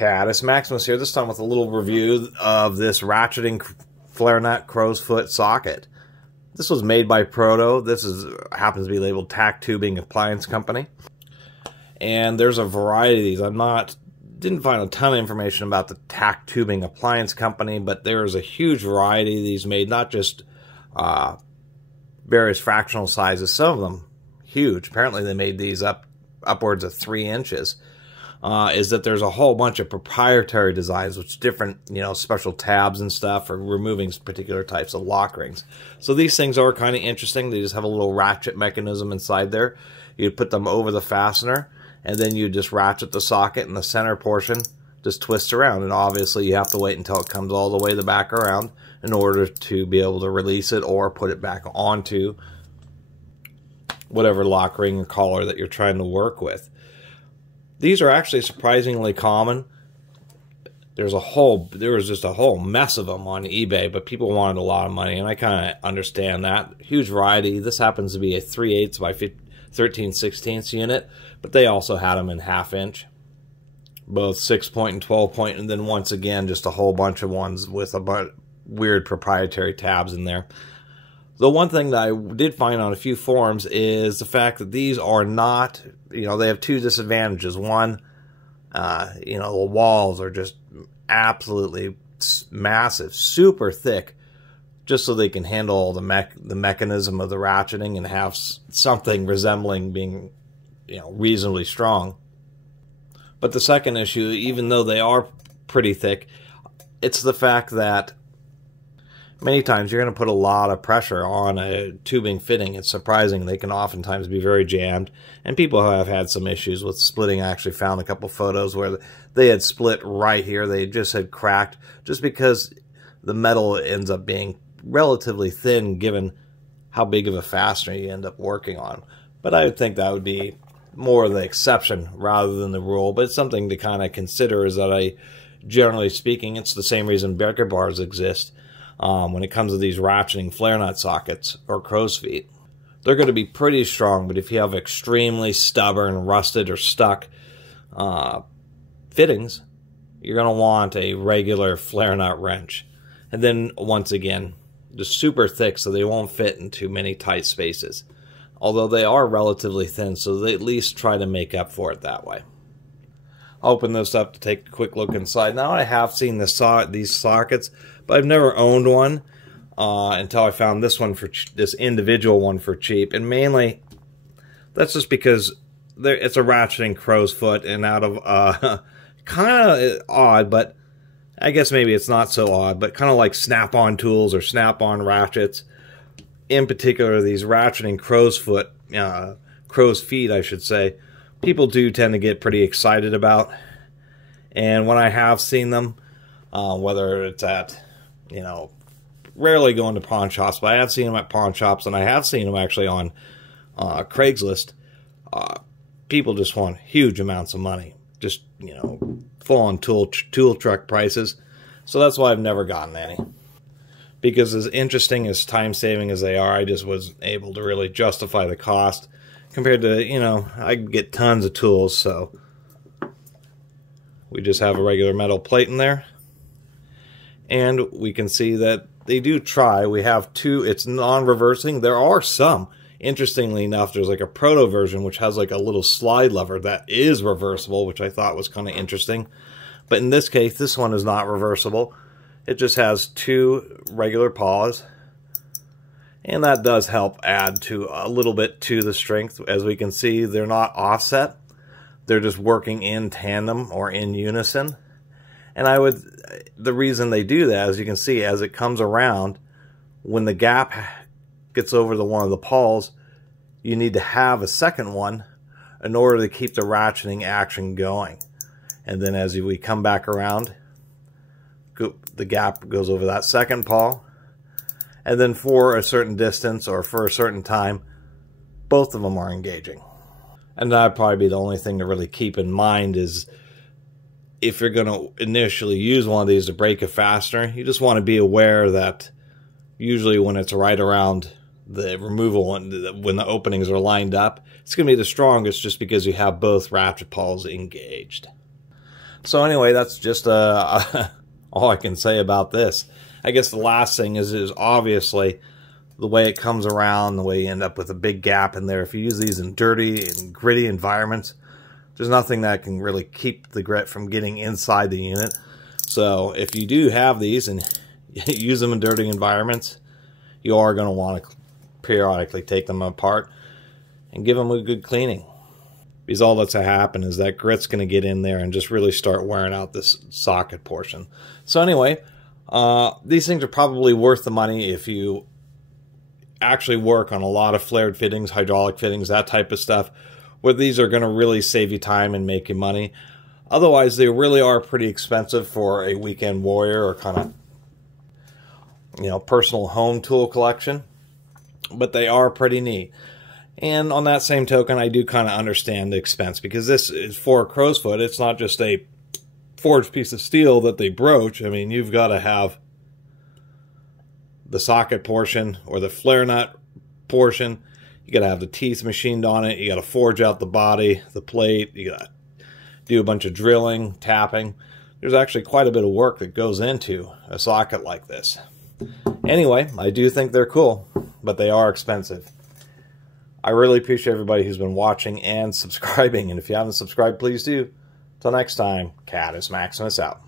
Catus. Maximus here, this time with a little review of this ratcheting flare nut crow's foot socket. This was made by Proto. This happens to be labeled TAC Tubing Appliance Company. And there's a variety of these. Didn't find a ton of information about the TAC Tubing Appliance Company, but there's a huge variety of these made, not just various fractional sizes, some of them huge. Apparently they made these upwards of 3 inches. Is that there's a whole bunch of proprietary designs, which different, special tabs and stuff for removing particular types of lock rings. So these things are kind of interesting. They just have a little ratchet mechanism inside there. You put them over the fastener, and then you just ratchet the socket, and the center portion just twists around. And obviously you have to wait until it comes all the way the back around in order to be able to release it or put it back onto whatever lock ring or collar that you're trying to work with. These are actually surprisingly common. There was just a whole mess of them on eBay, but people wanted a lot of money, and I kind of understand that. Huge variety. This happens to be a 3/8 by 13/16 unit, but they also had them in 1/2 inch, both 6-point and 12-point, and then once again just a whole bunch of ones with a weird proprietary tabs in there. The one thing that I did find on a few forums is the fact that these are not, they have 2 disadvantages. One, the walls are just absolutely massive, super thick, just so they can handle the mechanism of the ratcheting and have something resembling being, reasonably strong. But the second issue, even though they are pretty thick, it's the fact that many times you're going to put a lot of pressure on a tubing fitting. It's surprising. They can oftentimes be very jammed, and people have had some issues with splitting. I actually found a couple photos where they had split right here. They just had cracked just because the metal ends up being relatively thin given how big of a fastener you end up working on. But I would think that would be more the exception rather than the rule. But it's something to kind of consider, is that generally speaking, it's the same reason breaker bars exist. When it comes to these ratcheting flare nut sockets or crow's feet, they're going to be pretty strong, but if you have extremely stubborn, rusted, or stuck fittings, you're going to want a regular flare nut wrench. And then, once again, just super thick so they won't fit into many tight spaces. Although they are relatively thin, so they at least try to make up for it that way. I'll open this up to take a quick look inside. Now, I have seen these sockets, but I've never owned one until I found this individual one for cheap. And mainly, that's just because it's a ratcheting crow's foot, and out of kind of odd, but I guess maybe it's not so odd, but kind of like snap-on tools or snap-on ratchets. In particular, these ratcheting crow's feet, I should say, people do tend to get pretty excited about. And when I have seen them, whether it's at, rarely going to pawn shops, but I have seen them at pawn shops, and I have seen them actually on Craigslist. People just want huge amounts of money, just, full-on tool truck prices. So that's why I've never gotten any. Because as interesting, as time-saving as they are, I just wasn't able to really justify the cost compared to, I get tons of tools, so we just have a regular metal plate in there. And we can see that they do try. We have 2, it's non-reversing. There are some. Interestingly enough, there's like a Proto version which has like a little slide lever that is reversible, which I thought was kind of interesting. But in this case, this one is not reversible. It just has 2 regular paws. And that does help add to a little bit to the strength. As we can see, they're not offset. They're just working in tandem or in unison. And the reason they do that, as you can see, as it comes around, when the gap gets over one of the paws, you need to have a second one in order to keep the ratcheting action going. And then as we come back around, the gap goes over that second paw. And then for a certain distance or for a certain time, both of them are engaging. And that'd probably be the only thing to really keep in mind is if you're going to initially use one of these to break a fastener, you just want to be aware that usually when it's right around the removal, when the openings are lined up, it's going to be the strongest just because you have both ratchet paws engaged. So anyway, that's just all I can say about this. I guess the last thing is obviously the way it comes around, the way you end up with a big gap in there. If you use these in dirty and gritty environments, there's nothing that can really keep the grit from getting inside the unit. So if you do have these and use them in dirty environments, you are going to want to periodically take them apart and give them a good cleaning. Because all that's going to happen is that grit's going to get in there and just really start wearing out this socket portion. So anyway, these things are probably worth the money if you actually work on a lot of flared fittings, hydraulic fittings, that type of stuff, where these are going to really save you time and make you money. Otherwise, they really are pretty expensive for a weekend warrior or kind of, you know, personal home tool collection. But they are pretty neat. And on that same token, I do kind of understand the expense, because this is for a crow's foot. It's not just a forged piece of steel that they broach. I mean, you've got to have the socket portion or the flare nut portion. You got to have the teeth machined on it. You got to forge out the body, the plate. You got to do a bunch of drilling, tapping. There's actually quite a bit of work that goes into a socket like this. Anyway, I do think they're cool, but they are expensive. I really appreciate everybody who's been watching and subscribing. And if you haven't subscribed, please do. Till next time, Catus Maximus out.